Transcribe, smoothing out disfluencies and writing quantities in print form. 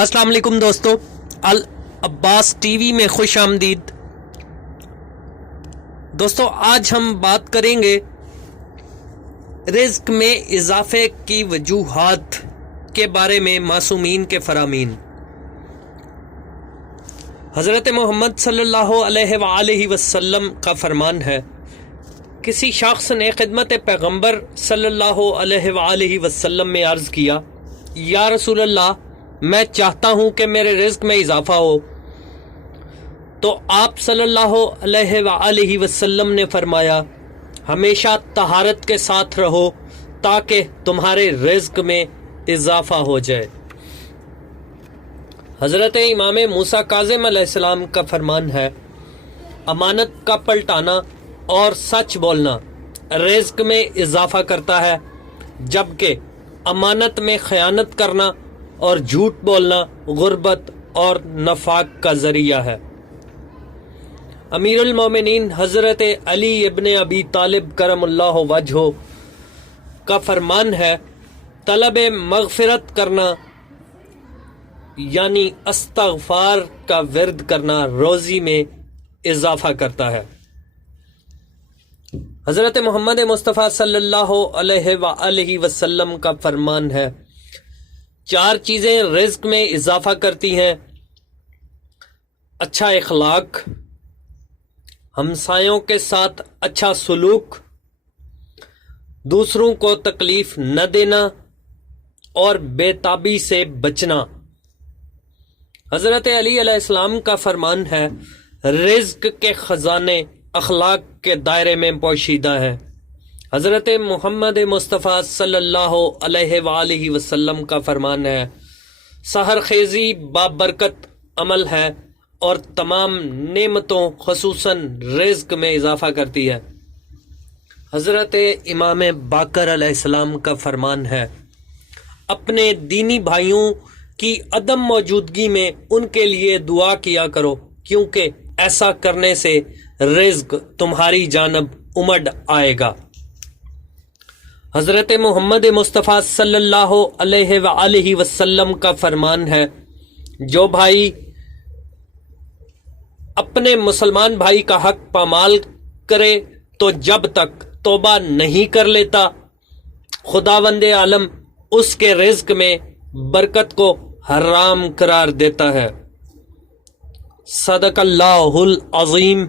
السلام علیکم دوستو، العباس ٹی وی میں خوش آمدید۔ دوستو آج ہم بات کریں گے رزق میں اضافے کی وجوہات کے بارے میں۔ معصومین کے فرامین حضرت محمد صلی اللہ علیہ وآلہ وسلم کا فرمان ہے، کسی شخص نے خدمت پیغمبر صلی اللہ علیہ وآلہ وسلم میں عرض کیا، یا رسول اللہ، میں چاہتا ہوں کہ میرے رزق میں اضافہ ہو۔ تو آپ صلی اللہ علیہ وآلہ وسلم نے فرمایا، ہمیشہ طہارت کے ساتھ رہو تاکہ تمہارے رزق میں اضافہ ہو جائے۔ حضرت امام موسیٰ کاظم علیہ السلام کا فرمان ہے، امانت کا پلٹانا اور سچ بولنا رزق میں اضافہ کرتا ہے، جبکہ امانت میں خیانت کرنا اور جھوٹ بولنا غربت اور نفاق کا ذریعہ ہے۔ امیر المومنین حضرت علی ابن ابی طالب کرم اللہ وجہہ کا فرمان ہے، طلب مغفرت کرنا یعنی استغفار کا ورد کرنا روزی میں اضافہ کرتا ہے۔ حضرت محمد مصطفیٰ صلی اللہ علیہ وآلہ وسلم کا فرمان ہے، 4 چیزیں رزق میں اضافہ کرتی ہیں: اچھا اخلاق، ہمسایوں کے ساتھ اچھا سلوک، دوسروں کو تکلیف نہ دینا اور بے تابی سے بچنا۔ حضرت علی علیہ السلام کا فرمان ہے، رزق کے خزانے اخلاق کے دائرے میں پوشیدہ ہیں۔ حضرت محمد مصطفیٰ صلی اللہ علیہ وآلہ وسلم کا فرمان ہے، سحر خیزی بابرکت عمل ہے اور تمام نعمتوں خصوصاً رزق میں اضافہ کرتی ہے۔ حضرت امام باقر علیہ السلام کا فرمان ہے، اپنے دینی بھائیوں کی عدم موجودگی میں ان کے لیے دعا کیا کرو، کیونکہ ایسا کرنے سے رزق تمہاری جانب امڑ آئے گا۔ حضرت محمد مصطفیٰ صلی اللہ علیہ وآلہ وسلم کا فرمان ہے، جو بھائی اپنے مسلمان بھائی کا حق پامال کرے تو جب تک توبہ نہیں کر لیتا، خداوند عالم اس کے رزق میں برکت کو حرام قرار دیتا ہے۔ صدق اللہ العظیم۔